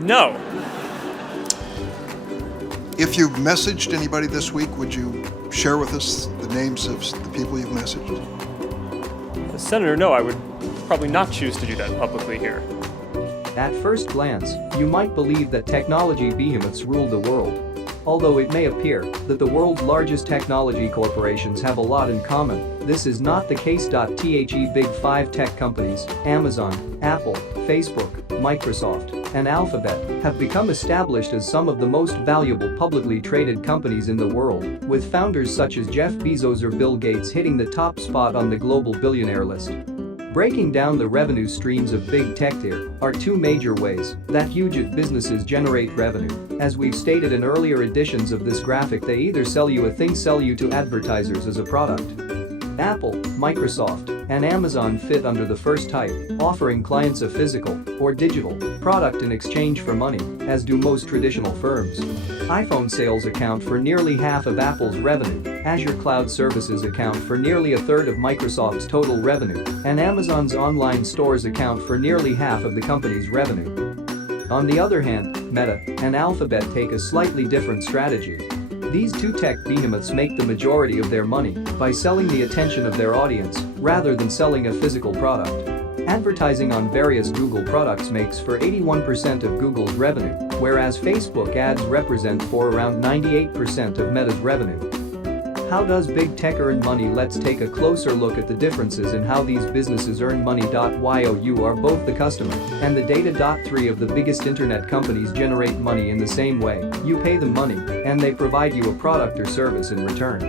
No. If you've messaged anybody this week, would you share with us the names of the people you've messaged? Senator, no, I would probably not choose to do that publicly here. At first glance, you might believe that technology behemoths rule the world. Although it may appear that the world's largest technology corporations have a lot in common, this is not the case. The big five tech companies, Amazon, Apple, Facebook, Microsoft, and Alphabet, have become established as some of the most valuable publicly traded companies in the world, with founders such as Jeff Bezos or Bill Gates hitting the top spot on the global billionaire list. Breaking down the revenue streams of big tech, there are two major ways that huge businesses generate revenue. As we've stated in earlier editions of this graphic, they either sell you a thing, sell you to advertisers as a product. Apple, Microsoft, and Amazon fit under the first type, offering clients a physical or digital product in exchange for money, as do most traditional firms. iPhone sales account for nearly half of Apple's revenue, Azure cloud services account for nearly a third of Microsoft's total revenue, and Amazon's online stores account for nearly half of the company's revenue. On the other hand, Meta and Alphabet take a slightly different strategy. These two tech behemoths make the majority of their money by selling the attention of their audience rather than selling a physical product. Advertising on various Google products makes for 81% of Google's revenue, whereas Facebook ads represent for around 98% of Meta's revenue. How does big tech earn money? Let's take a closer look at the differences in how these businesses earn money. You are both the customer and the data. 3 of the biggest internet companies generate money in the same way. You pay them money, and they provide you a product or service in return.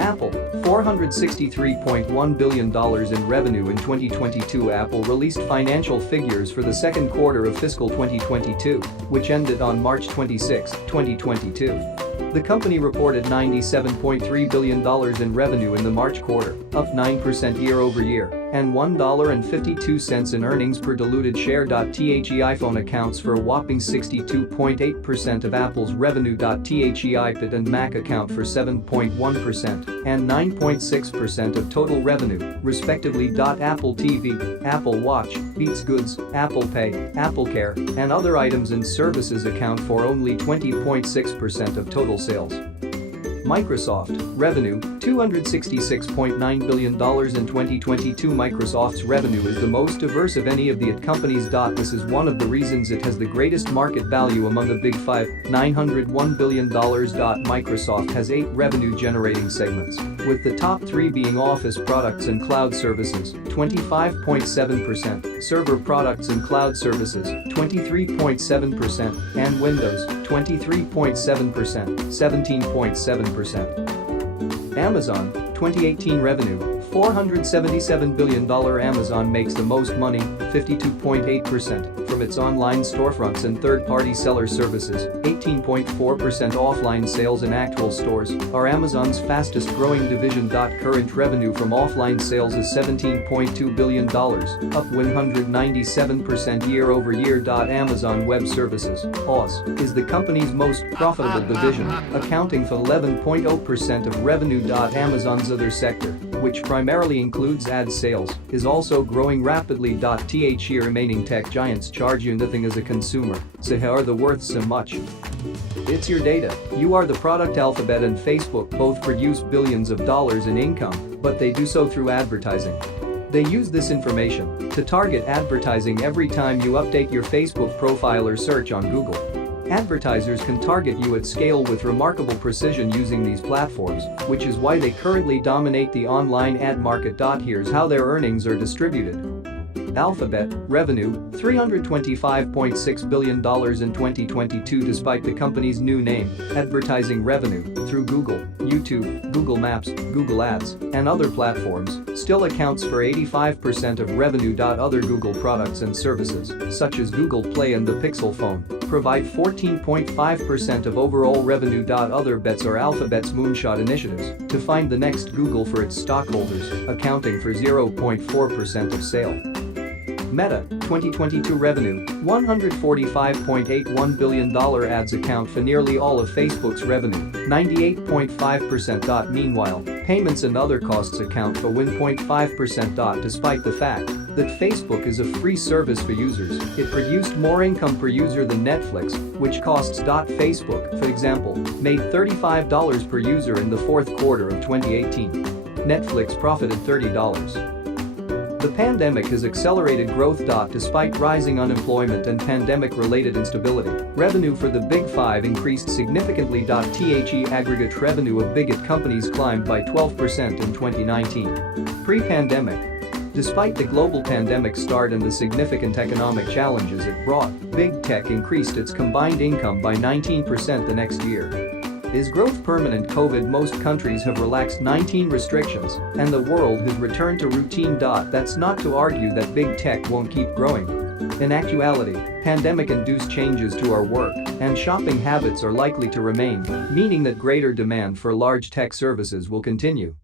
Apple, $463.1 billion in revenue in 2022. Apple released financial figures for the second quarter of fiscal 2022, which ended on March 26, 2022. The company reported $97.3 billion in revenue in the March quarter, up 9% year-over-year, and $1.52 in earnings per diluted share. The iPhone accounts for a whopping 62.8% of Apple's revenue. The iPad and Mac account for 7.1% and 9.6% of total revenue, respectively. Apple TV, Apple Watch, Beats Goods, Apple Pay, Apple Care, and other items and services account for only 20.6% of total sales. Microsoft, revenue, $266.9 billion in 2022. Microsoft's revenue is the most diverse of any of the companies. This is one of the reasons it has the greatest market value among the big five, $901 billion. Microsoft has 8 revenue-generating segments, with the top 3 being Office products and cloud services, 25.7%, server products and cloud services, 23.7%, and Windows, 23.7%, 17.7%. Amazon, 2018 revenue, $477 billion. Amazon makes the most money, 52.8%, from its online storefronts and third-party seller services. 18.4% offline sales in actual stores are Amazon's fastest-growing division. Current revenue from offline sales is $17.2 billion, up 197% year-over-year. Amazon Web Services, OS, is the company's most profitable division, accounting for 11.0% of revenue. Amazon's other sector, which primarily includes ad sales, is also growing rapidly. The remaining tech giants charge you nothing as a consumer, so how are they worth so much? It's your data. You are the product. Alphabet and Facebook both produce billions of dollars in income, but they do so through advertising. They use this information to target advertising every time you update your Facebook profile or search on Google. Advertisers can target you at scale with remarkable precision using these platforms, which is why they currently dominate the online ad market. Here's how their earnings are distributed. Alphabet, revenue, $325.6 billion in 2022. Despite the company's new name, advertising revenue through Google, YouTube, Google Maps, Google Ads, and other platforms still accounts for 85% of revenue. Other Google products and services, such as Google Play and the Pixel phone, provide 14.5% of overall revenue. Other bets are Alphabet's moonshot initiatives to find the next Google for its stockholders, accounting for 0.4% of sale. Meta, 2022 revenue, $145.81 billion. Ads account for nearly all of Facebook's revenue, 98.5%. Meanwhile, payments and other costs account for 1.5%. Despite the fact that Facebook is a free service for users, it produced more income per user than Netflix, which costs. Facebook, for example, made $35 per user in the fourth quarter of 2018. Netflix profited $30. The pandemic has accelerated growth. Despite rising unemployment and pandemic-related instability, revenue for the Big Five increased significantly. The aggregate revenue of big companies climbed by 12% in 2019. Pre-pandemic. Despite the global pandemic start and the significant economic challenges it brought, big tech increased its combined income by 19% the next year. Is growth permanent? COVID. Most countries have relaxed 19 restrictions, and the world has returned to routine. That's not to argue that big tech won't keep growing. In actuality, pandemic-induced changes to our work and shopping habits are likely to remain, meaning that greater demand for large tech services will continue.